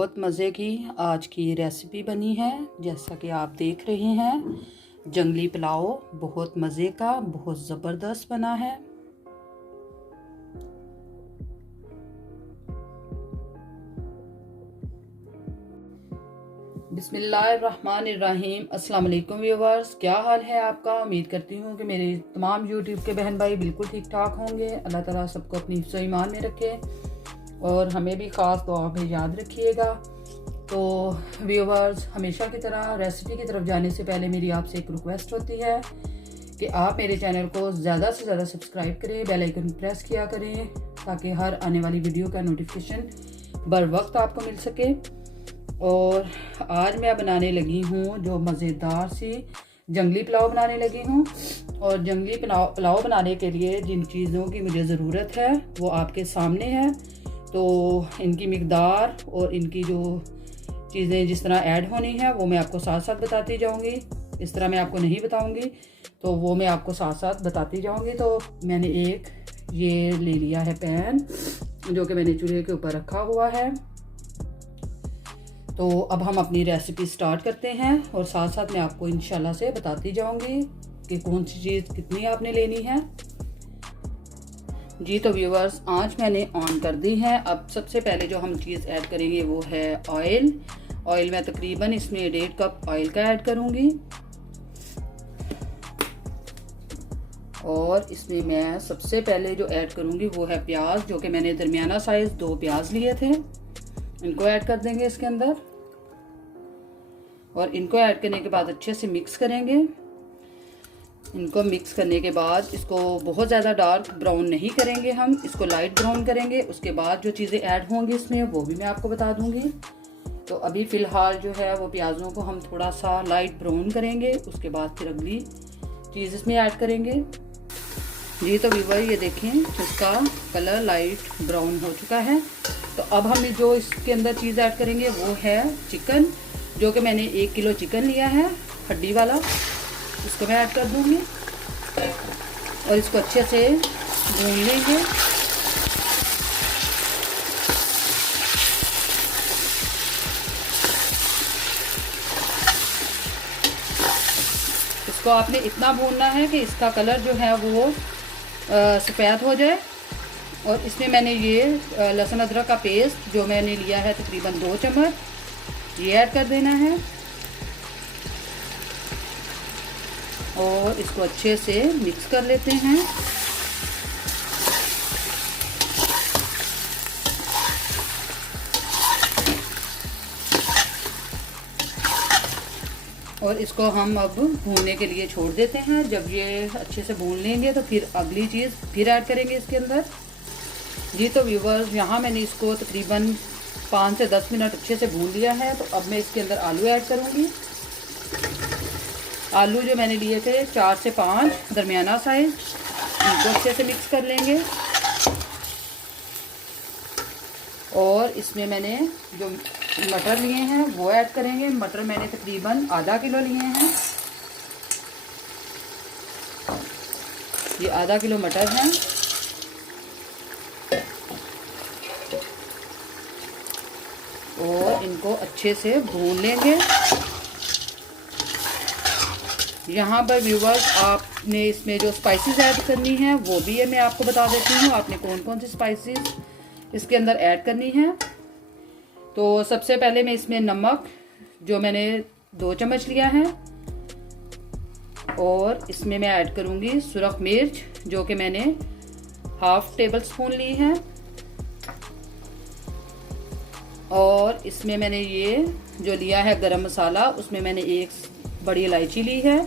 बहुत मज़े की आज की रेसिपी बनी है। जैसा कि आप देख रहे हैं, जंगली पुलाव बहुत मज़े का, बहुत ज़बरदस्त बना है। बिस्मिल्लाहिर्रहमानिर्रहीम। अस्सलाम वालेकुम व्यूअर्स, क्या हाल है आपका। उम्मीद करती हूँ कि मेरे तमाम यूट्यूब के बहन भाई बिल्कुल ठीक ठाक होंगे। अल्लाह ताला सबको अपनी हिफ्ज़ ईमान में रखे और हमें भी ख़ास दुआ में याद रखिएगा। तो व्यूअर्स, हमेशा की तरह रेसिपी की तरफ जाने से पहले मेरी आपसे एक रिक्वेस्ट होती है कि आप मेरे चैनल को ज़्यादा से ज़्यादा सब्सक्राइब करें, बेल आइकन प्रेस किया करें ताकि हर आने वाली वीडियो का नोटिफिकेशन बर वक्त आपको मिल सके। और आज मैं बनाने लगी हूँ जो मज़ेदार सी जंगली पुलाव बनाने लगी हूँ। और जंगली पुलाव बनाने के लिए जिन चीज़ों की मुझे ज़रूरत है वो आपके सामने है। तो इनकी मिकदार और इनकी जो चीज़ें जिस तरह ऐड होनी है वो मैं आपको साथ साथ बताती जाऊंगी। इस तरह मैं आपको नहीं बताऊंगी, तो वो मैं आपको साथ साथ बताती जाऊंगी। तो मैंने एक ये ले लिया है पैन जो कि मैंने चूल्हे के ऊपर रखा हुआ है। तो अब हम अपनी रेसिपी स्टार्ट करते हैं और साथ साथ मैं आपको इंशाल्लाह से बताती जाऊंगी कि कौन सी चीज़ कितनी आपने लेनी है। जी तो व्यूअर्स, आंच मैंने ऑन कर दी है। अब सबसे पहले जो हम चीज़ ऐड करेंगे वो है ऑयल। ऑयल मैं तकरीबन इसमें 1.5 कप ऑयल का ऐड करूंगी। और इसमें मैं सबसे पहले जो ऐड करूंगी वो है प्याज, जो कि मैंने दरमियाना साइज 2 प्याज लिए थे। इनको ऐड कर देंगे इसके अंदर और इनको ऐड करने के बाद अच्छे से मिक्स करेंगे। इनको मिक्स करने के बाद इसको बहुत ज़्यादा डार्क ब्राउन नहीं करेंगे, हम इसको लाइट ब्राउन करेंगे। उसके बाद जो चीज़ें ऐड होंगी इसमें वो भी मैं आपको बता दूंगी। तो अभी फ़िलहाल जो है वो प्याज़ों को हम थोड़ा सा लाइट ब्राउन करेंगे, उसके बाद फिर अगली चीज़ इसमें ऐड करेंगे। जी तो व्यूअर, ये देखें इसका कलर लाइट ब्राउन हो चुका है। तो अब हम जो इसके अंदर चीज़ ऐड करेंगे वो है चिकन, जो कि मैंने 1 किलो चिकन लिया है हड्डी वाला। इसको मैं ऐड कर दूंगी और इसको अच्छे से भून लेंगे। इसको आपने इतना भूनना है कि इसका कलर जो है वो सफ़ेद हो जाए। और इसमें मैंने ये लहसुन अदरक का पेस्ट जो मैंने लिया है तकरीबन 2 चम्मच, ये ऐड कर देना है और इसको अच्छे से मिक्स कर लेते हैं। और इसको हम अब भूनने के लिए छोड़ देते हैं। जब ये अच्छे से भून लेंगे तो फिर अगली चीज़ फिर ऐड करेंगे इसके अंदर। जी तो व्यूअर्स, यहाँ मैंने इसको तकरीबन 5 से 10 मिनट अच्छे से भून लिया है। तो अब मैं इसके अंदर आलू ऐड करूँगी। आलू जो मैंने लिए थे 4 से 5 दरमियाना साइज, इनको अच्छे से मिक्स कर लेंगे। और इसमें मैंने जो मटर लिए हैं वो ऐड करेंगे। मटर मैंने तकरीबन आधा किलो लिए हैं। ये आधा किलो मटर हैं। और इनको अच्छे से भून लेंगे। यहाँ पर व्यूअर्स, आपने इसमें जो स्पाइसेस ऐड करनी है वो भी है मैं आपको बता देती हूँ। आपने कौन कौन सी स्पाइसेस इसके अंदर ऐड करनी है। तो सबसे पहले मैं इसमें नमक जो मैंने 2 चम्मच लिया है, और इसमें मैं ऐड करूँगी सुरख मिर्च जो कि मैंने 1/2 टेबल स्पून ली है। और इसमें मैंने ये जो लिया है गरम मसाला, उसमें मैंने 1 बड़ी इलायची ली है,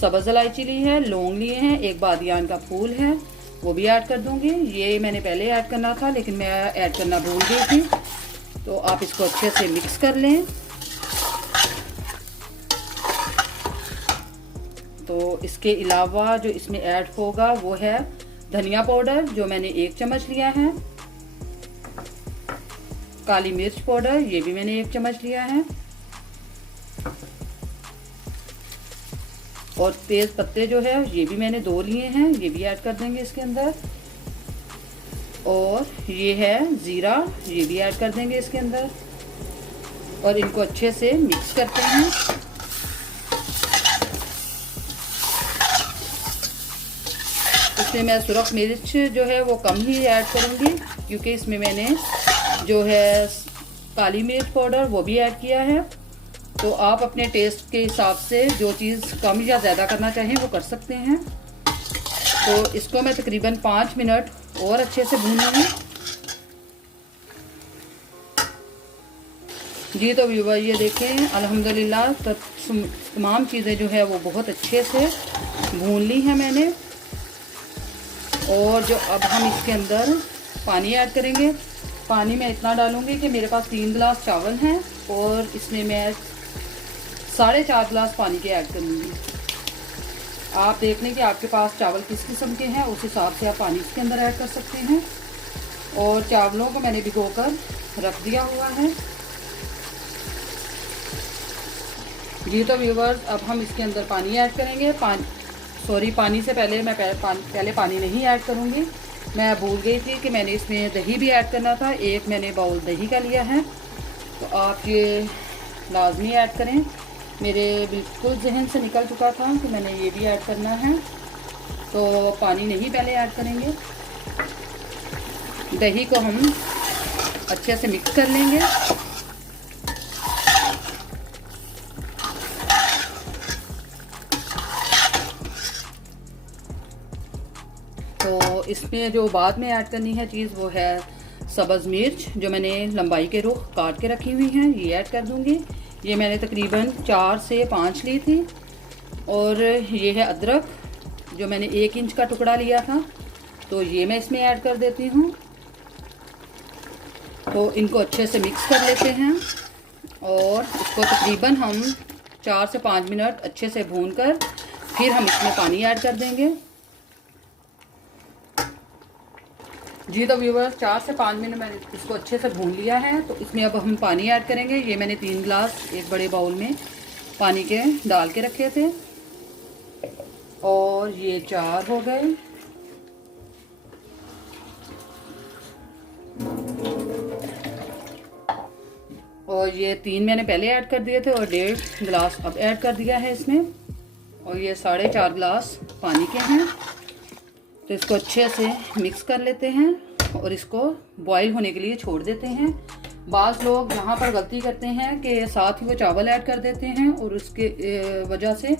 सब्ज़ इलायची ली है, लौंग लिए हैं, 1 बादियान का फूल है, वो भी ऐड कर दूंगी। ये मैंने पहले ऐड करना था लेकिन मैं ऐड करना भूल गई थी। तो आप इसको अच्छे से मिक्स कर लें। तो इसके अलावा जो इसमें ऐड होगा वो है धनिया पाउडर जो मैंने 1 चम्मच लिया है, काली मिर्च पाउडर ये भी मैंने 1 चम्मच लिया है, और तेज पत्ते जो है ये भी मैंने 2 लिए हैं, ये भी ऐड कर देंगे इसके अंदर। और ये है ज़ीरा, ये भी ऐड कर देंगे इसके अंदर। और इनको अच्छे से मिक्स करते हैं। इसमें मैं सुरख मिर्च जो है वो कम ही ऐड करूँगी, क्योंकि इसमें मैंने जो है काली मिर्च पाउडर वो भी ऐड किया है। तो आप अपने टेस्ट के हिसाब से जो चीज़ कम या ज़्यादा करना चाहें वो कर सकते हैं। तो इसको मैं तकरीबन 5 मिनट और अच्छे से भूनूंगी। जी तो व्यूअर ये देखें, अल्हम्दुलिल्लाह तमाम चीज़ें जो है वो बहुत अच्छे से भून ली हैं मैंने। और जो अब हम इसके अंदर पानी ऐड करेंगे। पानी मैं इतना डालूंगी कि मेरे पास 3 गिलास चावल हैं और इसमें मैं 4.5 गिलास पानी के ऐड करूँगी। आप देख लें कि आपके पास चावल किस किस्म के हैं, उस हिसाब से आप पानी इसके अंदर ऐड कर सकते हैं। और चावलों को मैंने भिगोकर रख दिया हुआ है। जी तो व्यूवर्स अब हम इसके अंदर पानी ऐड करेंगे। पानी से पहले मैं पहले पानी नहीं ऐड करूँगी। मैं भूल गई थी कि मैंने इसमें दही भी ऐड करना था। एक मैंने बाउल दही का लिया है, तो आप ये लाजमी ऐड करें। मेरे बिल्कुल जहन से निकल चुका था कि मैंने ये भी ऐड करना है, तो पानी नहीं पहले ऐड करेंगे। दही को हम अच्छे से मिक्स कर लेंगे। तो इसमें जो बाद में ऐड करनी है चीज़ वो है सब्ज़ मिर्च, जो मैंने लंबाई के रुख काट के रखी हुई हैं, ये ऐड कर दूंगी। ये मैंने तकरीबन 4 से 5 ली थी। और ये है अदरक, जो मैंने 1 इंच का टुकड़ा लिया था, तो ये मैं इसमें ऐड कर देती हूँ। तो इनको अच्छे से मिक्स कर लेते हैं और इसको तकरीबन हम 4 से 5 मिनट अच्छे से भूनकर फिर हम इसमें पानी ऐड कर देंगे। जी तो व्यूवर्स 4 से 5 मिनट मैंने इसको अच्छे से भून लिया है। तो इसमें अब हम पानी ऐड करेंगे। ये मैंने 3 गिलास एक बड़े बाउल में पानी के डाल के रखे थे और ये 4 हो गए। और ये 3 मैंने पहले ऐड कर दिए थे और 1.5 गिलास अब ऐड कर दिया है इसमें। और ये 4.5 गिलास पानी के हैं। तो इसको अच्छे से मिक्स कर लेते हैं और इसको बॉईल होने के लिए छोड़ देते हैं। बाज़ लोग यहाँ पर गलती करते हैं कि साथ ही वो चावल ऐड कर देते हैं और उसके वजह से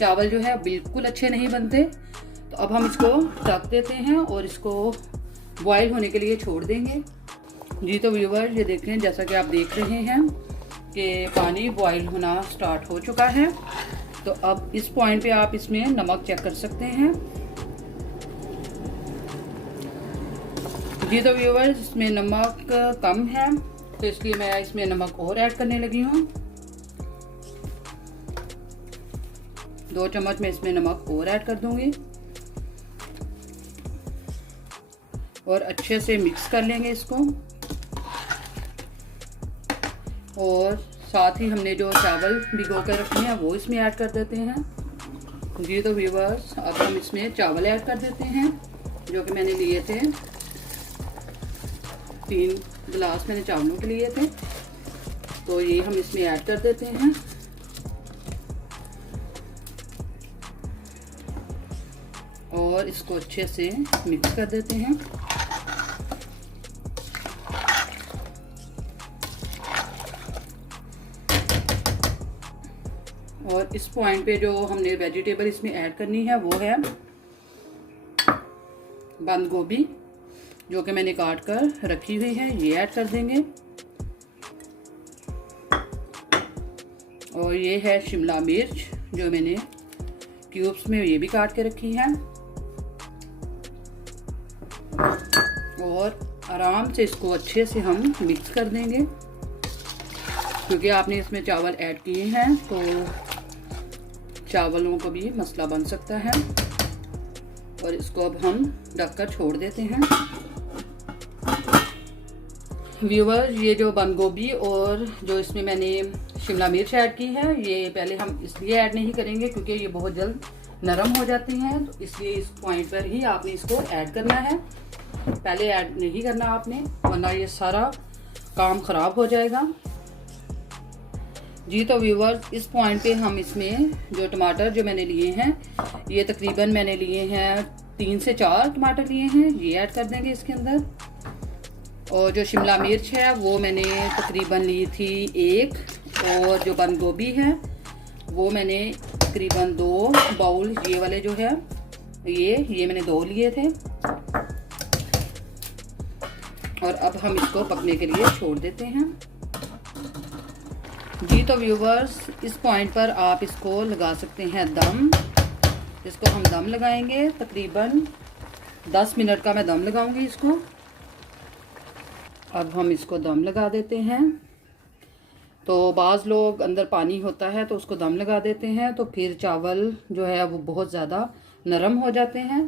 चावल जो है बिल्कुल अच्छे नहीं बनते। तो अब हम इसको ढक देते हैं और इसको बॉईल होने के लिए छोड़ देंगे। जी तो व्यूअर ये देखें, जैसा कि आप देख रहे हैं कि पानी बॉईल होना स्टार्ट हो चुका है। तो अब इस पॉइंट पे आप इसमें नमक चेक कर सकते हैं। जी तो व्यूअर्स इसमें नमक कम है, तो इसलिए मैं इसमें नमक और ऐड करने लगी हूँ। 2 चम्मच मैं इसमें नमक और ऐड कर दूंगी और अच्छे से मिक्स कर लेंगे इसको। और साथ ही हमने जो चावल भिगो कर रखे हैं वो इसमें ऐड कर देते हैं। जी तो व्यूअर्स अब हम इसमें चावल ऐड कर देते हैं, जो कि मैंने लिए थे 3 गिलास मैंने चावलों के लिए थे। तो ये हम इसमें ऐड कर देते हैं और इसको अच्छे से मिक्स कर देते हैं। और इस पॉइंट पे जो हमने वेजिटेबल इसमें ऐड करनी है वो है बंद गोभी, जो कि मैंने काट कर रखी हुई है, ये ऐड कर देंगे। और ये है शिमला मिर्च, जो मैंने क्यूब्स में ये भी काट के रखी है। और आराम से इसको अच्छे से हम मिक्स कर देंगे, क्योंकि आपने इसमें चावल ऐड किए हैं तो चावलों को भी मसला बन सकता है। और इसको अब हम ढककर छोड़ देते हैं। व्यूअर ये जो बंद गोभी और जो इसमें मैंने शिमला मिर्च ऐड की है, ये पहले हम इसलिए ऐड नहीं करेंगे क्योंकि ये बहुत जल्द नरम हो जाती हैं। तो इसलिए इस पॉइंट पर ही आपने इसको ऐड करना है, पहले ऐड नहीं करना आपने, वरना ये सारा काम ख़राब हो जाएगा। जी तो व्यूवर्स, इस पॉइंट पे हम इसमें जो टमाटर जो मैंने लिए हैं, ये तकरीबन मैंने लिए हैं 3 से 4 टमाटर लिए हैं, ये ऐड कर देंगे इसके अंदर। और जो शिमला मिर्च है वो मैंने तकरीबन ली थी 1, और जो बंद गोभी है वो मैंने तकरीबन 2 बाउल, ये वाले जो है ये मैंने 2 लिए थे। और अब हम इसको पकने के लिए छोड़ देते हैं। जी तो व्यूवर्स, इस पॉइंट पर आप इसको लगा सकते हैं दम। इसको हम दम लगाएंगे, तकरीबन 10 मिनट का मैं दम लगाऊंगी इसको। अब हम इसको दम लगा देते हैं। तो बाज़ लोग अंदर पानी होता है तो उसको दम लगा देते हैं, तो फिर चावल जो है वो बहुत ज़्यादा नरम हो जाते हैं।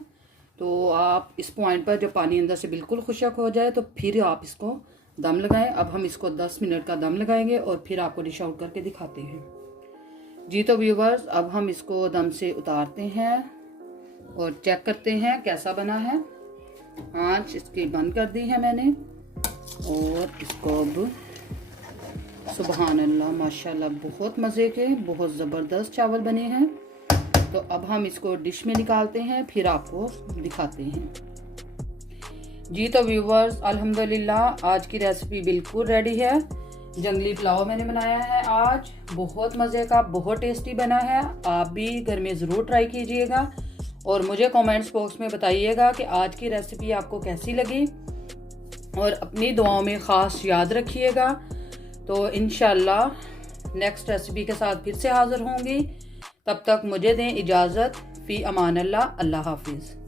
तो आप इस पॉइंट पर जब पानी अंदर से बिल्कुल खुश्क हो जाए तो फिर आप इसको दम लगाएं। अब हम इसको 10 मिनट का दम लगाएंगे और फिर आपको डिश आउट करके दिखाते हैं। जी तो व्यूवर्स, अब हम इसको दम से उतारते हैं और चेक करते हैं कैसा बना है। आंच इसकी बंद कर दी है मैंने, और इसको अब सुबहान अल्लाह माशाल्लाह बहुत मज़े के, बहुत ज़बरदस्त चावल बने हैं। तो अब हम इसको डिश में निकालते हैं, फिर आपको दिखाते हैं। जी तो व्यूवर्स, अल्हम्दुलिल्लाह आज की रेसिपी बिल्कुल रेडी है। जंगली पुलाव मैंने बनाया है आज, बहुत मज़े का, बहुत टेस्टी बना है। आप भी घर में ज़रूर ट्राई कीजिएगा और मुझे कमेंट्स बॉक्स में बताइएगा कि आज की रेसिपी आपको कैसी लगी, और अपनी दुआओं में ख़ास याद रखिएगा। तो इंशाल्लाह नेक्स्ट रेसिपी के साथ फिर से हाज़िर होंगी। तब तक मुझे दें इजाज़त। फ़ी अमान अल्लाह। अल्लाह हाफिज़।